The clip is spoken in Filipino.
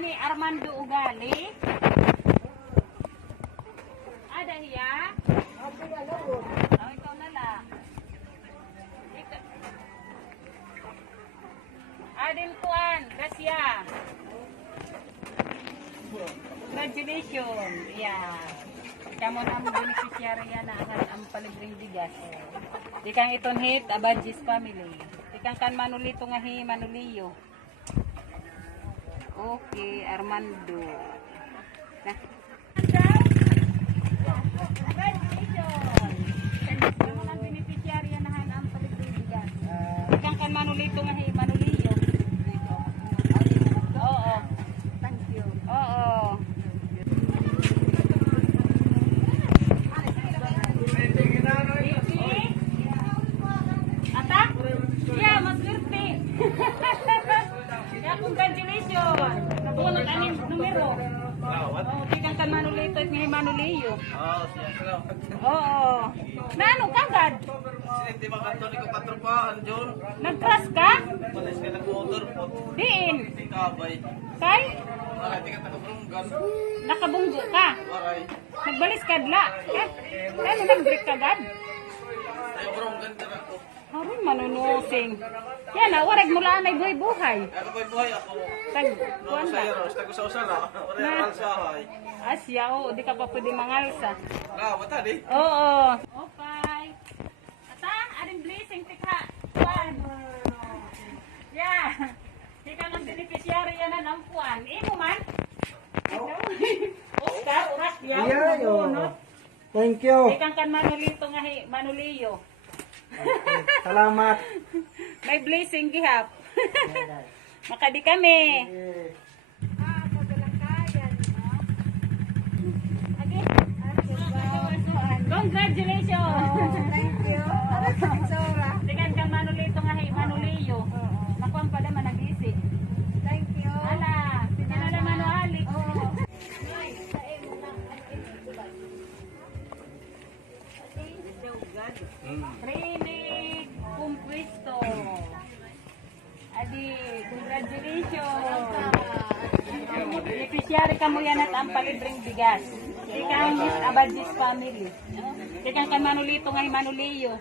ni Armando Ugali. Ada hiya? Oh, ikaw na lang. Adin Kuan, Gracia. Congratulations. Yeah. Kamu na mo beneficiary yan na ang palibreng bigas. Di kang itonhit, Abadjis family. Di kang kan Manolito nga hi, Manolio. Okay, Armando. Nah. Congratulations. Kamu na beneficiary yan na ang palibreng bigas. Di kang kan Manolito nga hi, Manolio. Oo. Thank you. Oo. Congratulations! Nabunod aning numero. Oh, tigang kan Manolito at ngayon Manolio. Oh, siya. Oo. Naano kagad? Siniti makantoni ko katropa, Anjon. Nag-crash ka? Malis ka nag-motor po. Diin. Kabay. Kay? Waray, di ka nakabrunggan. Nakabunggo ka. Waray. Nagbalis kadla. Ano nag-break kagad? Ay, brunggan ka na ko. Haroy, manunusing. Yan na, warag mula na buhay-buhay. Ako ba'y buhay ako? Tag, No, kuwan sa ba? iyo, sa ko sa usala. Waray, Na. aral sa ahay. Asya, oo, di ka pa pwede mangalsa. Mata di. Oo. Okay. Ata, aring blessing, tikha. Kuwan. Yeah. Tika ng beneficiary yan na ng kuwan. Imo man? Oscar, uras yaw. Yeah, yo. Nabunot. Thank you. Ikang kan Manolito nga Manolio. Salamat. May blessing gihap. Makadi kami. Congratulations. Thank you. Tikan kang Manolito nga Manolio. Nakuan pa naman nag-isip. Thank you. Ala, sige na naman Alik. Rinig Pumpuesto. Adi, congratulations. Beneficiary ka mo yan at ang palibreng bigas. Ikang Abadjis family. Ikang kan Manolito nga Manolio.